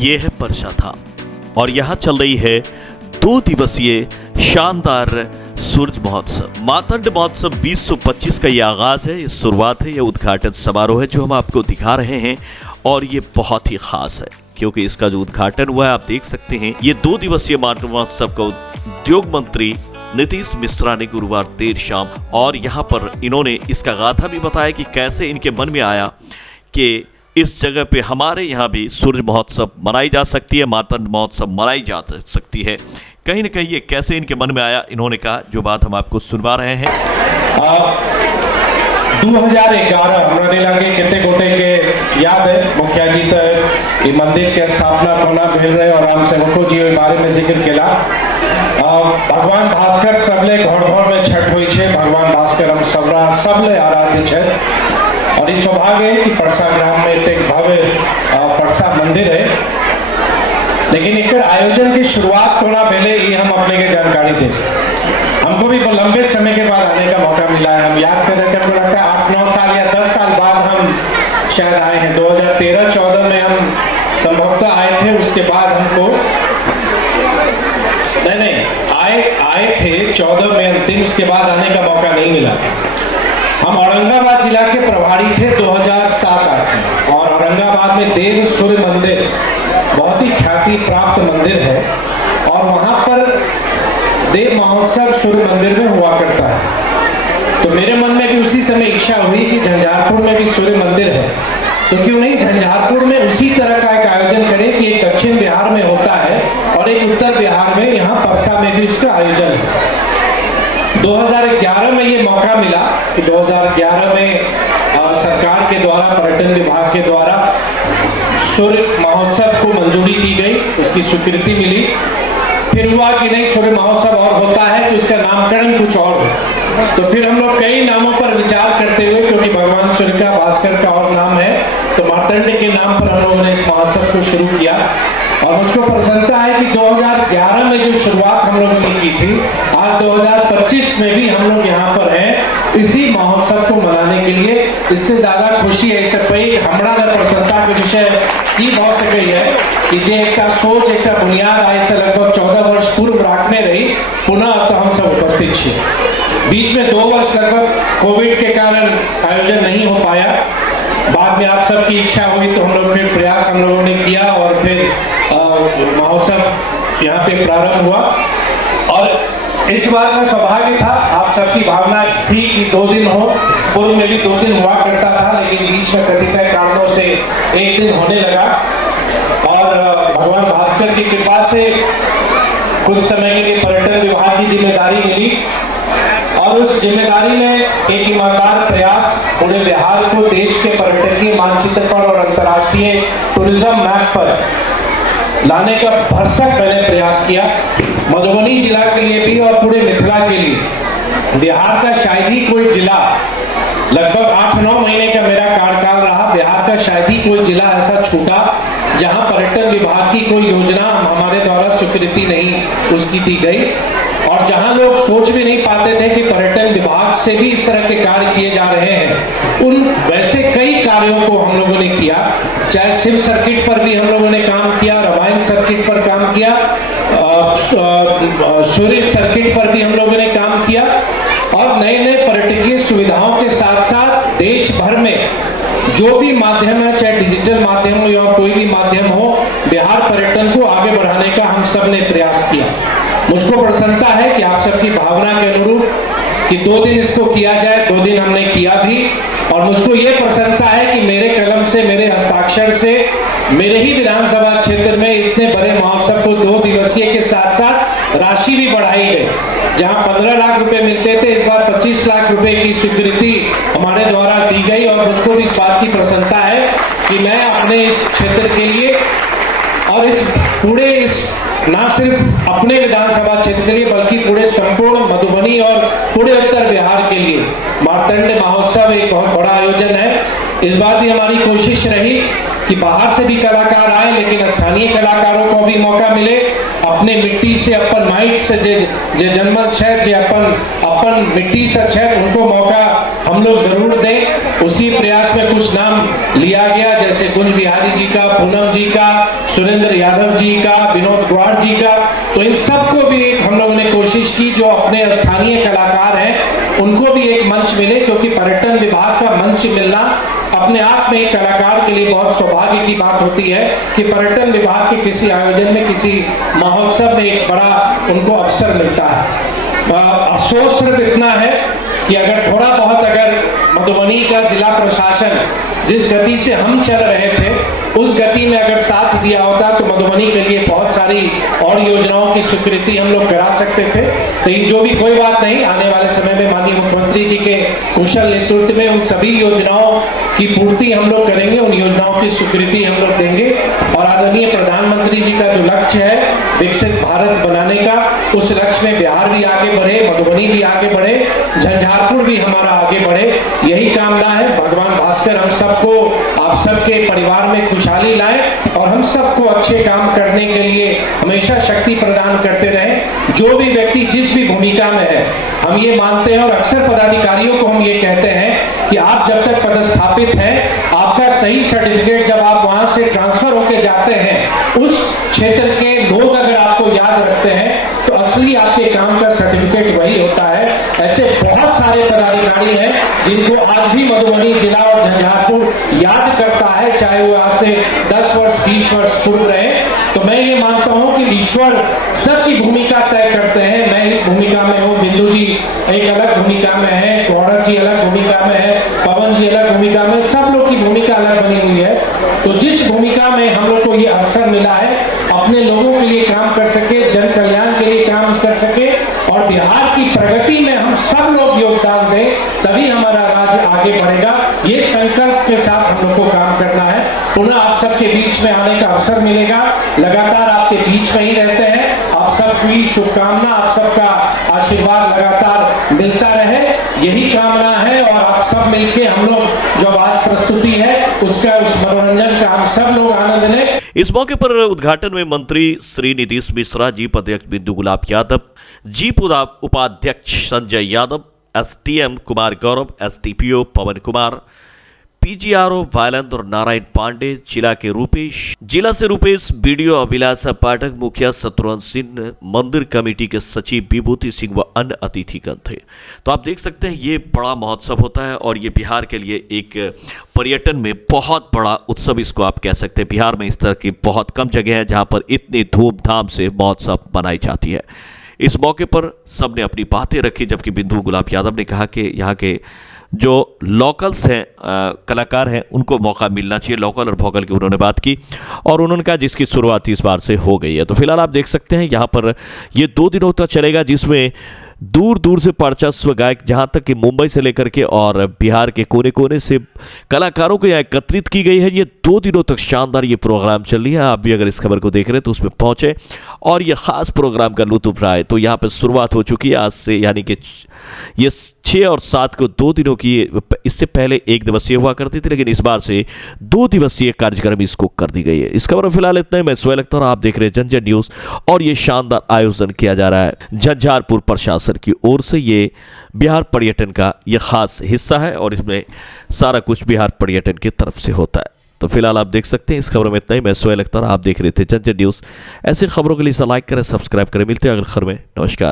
ये है परसा था और यहाँ चल रही है 2 दिवसीय शानदार सूरज महोत्सव। मातंड महोत्सव 2025 का ये आगाज है, ये शुरुआत है, ये उद्घाटन समारोह है जो हम आपको दिखा रहे हैं और ये बहुत ही खास है क्योंकि इसका जो उद्घाटन हुआ है आप देख सकते हैं। ये 2 दिवसीय मातंड महोत्सव का उद्योग मंत्री नीतीश मिश्रा ने गुरुवार देर शाम और यहाँ पर इन्होंने इसका गाथा भी बताया कि कैसे इनके मन में आया कि इस जगह पे हमारे यहाँ भी सूर्य महोत्सव मनाई जा सकती है, मातंड महोत्सव मनाई जा सकती है। कहीं न कहीं ये कैसे इनके मन में आया, इन्होंने कहा, जो बात हम आपको सुनवा रहे हैं। 2011 हमारे इलाके कितने गोटे के याद है मुखिया जी तो ये मंदिर के स्थापना कोना भेल रहे और राम सेवको जी ओहि बारे में जिक्र केला। भगवान भास्कर सबले घर घर में छठ हुई है। भगवान भास्कर हम सबले आराध्य छठ और इस सौभाग्य है कि परसा ग्राम में एक भव्य परसा मंदिर है, लेकिन एक आयोजन की शुरुआत कोना भेले ये हम अपने के जानकारी दे। हमको भी लंबे समय के बाद आने का मौका मिला है। हम याद कर रहे थे, हमको लगता है 8-9 साल या 10 साल बाद हम शायद आए हैं। 2013-14 में हम संभवतः आए थे, उसके बाद हमको आए थे 14 में अंतिम, उसके बाद आने का मौका नहीं मिला। हम औरंगाबाद जिला के प्रभारी थे 2007 में और औरंगाबाद में देव सूर्य मंदिर बहुत ही ख्याति प्राप्त मंदिर है और वहां पर देव महोत्सव सूर्य मंदिर में हुआ करता है। तो मेरे मन में भी उसी समय इच्छा हुई कि झंझारपुर में भी सूर्य मंदिर है, तो क्यों नहीं झंझारपुर में उसी तरह का एक आयोजन करें कि एक दक्षिण बिहार में होता है और एक उत्तर बिहार में, यहाँ परसा में भी उसका आयोजन है। 2011 में ये मौका मिला कि 2011 में सरकार के द्वारा, पर्यटन विभाग के द्वारा सूर्य महोत्सव को मंजूरी दी गई, उसकी स्वीकृति मिली। फिर हुआ कि नहीं, सूर्य महोत्सव और होता है तो इसका नामकरण कुछ और हो। तो फिर हम लोग कई नामों पर विचार करते हुए, क्योंकि भगवान सूर्य का, भास्कर का और नाम है, तो मार्तंड के नाम पर हम लोगों ने इस महोत्सव को शुरू किया। और मुझको प्रसन्नता है कि 2011 में जो शुरुआत हम लोगों ने की थी, आज 2025 में भी हम लोग यहाँ पर हैं इसी महोत्सव को मनाने के लिए। इससे ज्यादा खुशी है हमारा प्रसन्नता के विषय ये बहुत से गई है कि जे एक सोच, एक बुनियाद आज से लगभग 14 वर्ष पूर्व रखने रही, पुनः तो हम सब उपस्थित छे। बीच में 2 वर्ष लगभग कोविड के कारण आयोजन नहीं हो पाया। बाद में आप सबकी इच्छा हुई तो हम लोग फिर प्रयास हम लोगों ने किया और फिर महोत्सव यहाँ पे प्रारंभ हुआ। और इस बार का सौभाग्य था, आप सबकी भावना थी कि 2 दिन हो, पूर्व में भी 2 दिन हुआ करता था, लेकिन बीच में कतिपय कारणों से 1 दिन होने लगा। और भगवान भास्कर की कृपा से कुछ समय के लिए पर्यटन विभाग की जिम्मेदारी मिली और उस जिम्मेदारी में एक ईमानदार प्रयास पूरे बिहार को देश के पर्यटकीय मानचित्र पर और अंतर्राष्ट्रीय टूरिज्म मैप पर लाने का भरसक मैंने प्रयास किया। मधुबनी जिला के लिए भी और पूरे मिथिला के लिए। बिहार का शायद ही कोई जिला, लगभग 8-9 महीने का मेरा कार्यकाल रहा, बिहार का शायद ही कोई जिला ऐसा छूटा जहां पर्यटन विभाग की कोई योजना हमारे द्वारा स्वीकृति नहीं उसकी दी गई और जहां लोग सोच भी नहीं पाते थे कि पर्यटन विभाग से भी इस तरह के कार्य किए जा रहे हैं। उन वैसे कई कार्यों को हम लोगों ने किया, चाहे शिव सर्किट पर भी हम लोगों ने काम किया, रामायण सर्किट पर काम किया, सूर्य सर्किट पर भी हम लोगों ने काम किया और नए नए पर्यटकीय सुविधाओं के साथ साथ देश भर में जो भी माध्यम है, चाहे डिजिटल माध्यम हो या कोई भी माध्यम हो, बिहार पर्यटन को आगे बढ़ाने का हम सब ने प्रयास किया। मुझको प्रसन्नता है कि आप सबकी भावना के अनुरूप कि 2 दिन इसको किया जाए, 2 दिन हमने किया भी। और मुझको ये प्रसन्नता है कि मेरे कलम से, मेरे हस्ताक्षर से, मेरे ही विधानसभा क्षेत्र में इतने बड़े महोत्सव को 2 दिवसीय के साथ साथ राशि भी बढ़ाई गई। जहां 15 लाख रुपए मिलते थे, इस बार 25 लाख रुपए की स्वीकृति हमारे द्वारा दी गई और मुझको भी इस बात की प्रसन्नता है कि मैं अपने इस क्षेत्र के लिए और इस ना सिर्फ अपने विधानसभा क्षेत्र के लिए बल्कि पूरे संपूर्ण मधुबनी और पूरे उत्तर बिहार के लिए मार्तंड महोत्सव एक बहुत बड़ा आयोजन है। इस बार भी हमारी कोशिश रही कि बाहर से भी कलाकार आए, लेकिन स्थानीय कलाकारों को भी मौका मिले अपने मिट्टी से, अपन माइट से जे जन्मल छे, जे अपन मिट्टी से छे, उनको मौका हम लोग जरूर दें। उसी प्रयास में कुछ ना नाम लिया गया, जैसे कुंज बिहारी जी का, पूनम जी का, सुरेंद्र यादव जी का, विनोद कुमार जी का, तो इन सबको भी एक हम लोगों ने कोशिश की जो अपने स्थानीय कलाकार हैं उनको भी एक मंच मिले, क्योंकि पर्यटन विभाग का मंच मिलना अपने आप में एक कलाकार के लिए बहुत सौभाग्य की बात होती है कि पर्यटन विभाग के किसी आयोजन में, किसी महोत्सव में एक बड़ा उनको अवसर मिलता है। अफसोस सिर्फ इतना है कि अगर थोड़ा बहुत मधुबनी का जिला प्रशासन जिस गति से हम चल रहे थे उस गति में अगर साथ दिया होता तो मधुबनी के लिए बहुत सारी और योजनाओं की स्वीकृति हम लोग करा सकते थे। लेकिन जो भी कोई बात नहीं, आने वाले समय में माननीय मुख्यमंत्री जी के कुशल नेतृत्व में उन सभी योजनाओं की पूर्ति हम लोग करेंगे, उन योजनाओं की स्वीकृति हम लोग देंगे और आदरणीय प्रधानमंत्री जी का जो लक्ष्य है विकसित भारत बनाने का, उस लक्ष्य में बिहार भी आगे बढ़े, मधुबनी भी आगे बढ़े, झंझारपुर भी हमारा आगे बढ़े, यही कामना है। भगवान भास्कर हम सबको, आप सबके परिवार में खुशहाली लाएं और हम सबको अच्छे काम करने के लिए हमेशा शक्ति प्रदान करते रहें। जो भी व्यक्ति जिस भी भूमिका में है, हम ये मानते हैं और अक्सर पदाधिकारियों को हम ये कहते हैं कि आप जब तक पदस्थापित हैं, आपका सही सर्टिफिकेट जब आप वहां से ट्रांसफर होके जाते हैं, उस क्षेत्र के लोग अगर आपको याद रखते हैं तो असली आपके काम का सर्टिफिकेट वही होता है। ऐसे बहुत सारे पदाधिकारी हैं जिनको आज भी मधुबनी जिला और झंझारपुर याद करता है, चाहे वो आज से 10 वर्ष 20 वर्ष पूर्व रहे। तो मैं ये मानता हूं कि ईश्वर सबकी भूमिका तय करते हैं। मैं इस भूमिका में हूँ, बिंदु जी एक अलग भूमिका में है, गौरव जी अलग भूमिका में है, पवन जी अलग भूमिका में, सब लोग की भूमिका अलग बनी हुई है। तो जिस भूमिका में हम लोग को ये अवसर मिला है अपने लोगों के लिए काम कर सके, जन कल्याण के लिए काम कर सके और बिहार की प्रगति में हम सब लोग योगदान दें, तभी हमारा राज्य आगे बढ़ेगा। ये संकल्प के साथ हम लोग को काम करना है। पुनः आप सबके बीच में आने का अवसर मिलेगा, लगातार आपके बीच में ही रहते हैं। आप सबकी शुभकामना, आप सबका आशीर्वाद लगातार मिलता रहे, यही कामना है। और आप सब मिलके हम लोग जो आज प्रस्तुति है उसका, उस मनोरंजन का हम सब लोग आनंद लें। इस मौके पर उद्घाटन में मंत्री श्री नीतीश मिश्रा, जीप अध्यक्ष बिंदु गुलाब यादव, जीप उपाध्यक्ष संजय यादव, एसडीएम कुमार गौरव, एसडीपीओ पवन कुमार, पीजीआरओ वायलेंद्र नारायण पांडे, जिला से रूपेश, बीडीओ अभिलाषा पाठक, मुखिया शत्रुघ्न सिंह, मंदिर कमेटी के सचिव विभूति सिंह व अन्य अतिथिगण थे। तो आप देख सकते हैं ये बड़ा महोत्सव होता है और ये बिहार के लिए एक पर्यटन में बहुत बड़ा उत्सव इसको आप कह सकते हैं। बिहार में इस तरह की बहुत कम जगह है जहाँ पर इतनी धूमधाम से महोत्सव मनाई जाती है। इस मौके पर सबने अपनी बातें रखी, जबकि बिंदु गुलाब यादव ने कहा कि यहाँ के जो लोकल्स हैं, कलाकार हैं, उनको मौका मिलना चाहिए। लोकल और वोकल की उन्होंने बात की और उन्होंने कहा जिसकी शुरुआत इस बार से हो गई है। तो फिलहाल आप देख सकते हैं यहाँ पर ये 2 दिनों तक चलेगा, जिसमें दूर दूर से वर्चस्व गायक, जहाँ तक कि मुंबई से लेकर के और बिहार के कोने कोने से कलाकारों को यहाँ एकत्रित की गई है। ये 2 दिनों तक शानदार ये प्रोग्राम चल रही है। आप भी अगर इस खबर को देख रहे हैं तो उसमें पहुँचे और ये ख़ास प्रोग्राम का लुत्फ़ उठाए। तो यहाँ पर शुरुआत हो चुकी है आज से, यानी कि ये 6 और 7 को 2 दिनों की, इससे पहले 1 दिवसीय हुआ करती थी, लेकिन इस बार से 2 दिवसीय कार्यक्रम इसको कर दी गई है। इस खबर में फिलहाल इतना ही। मैं सोहेल अख्तर, आप देख रहे हैं झंझार न्यूज़ और ये शानदार आयोजन किया जा रहा है झंझारपुर प्रशासन की ओर से। ये बिहार पर्यटन का ये खास हिस्सा है और इसमें सारा कुछ बिहार पर्यटन की तरफ से होता है। तो फिलहाल आप देख सकते हैं इस खबर में इतना ही। मैं सोहेल अख्तर, आप देख रहे थे झंझार न्यूज़। ऐसी खबरों के लिए लाइक करें, सब्सक्राइब करें। मिलते हैं अगली खबर में। नमस्कार।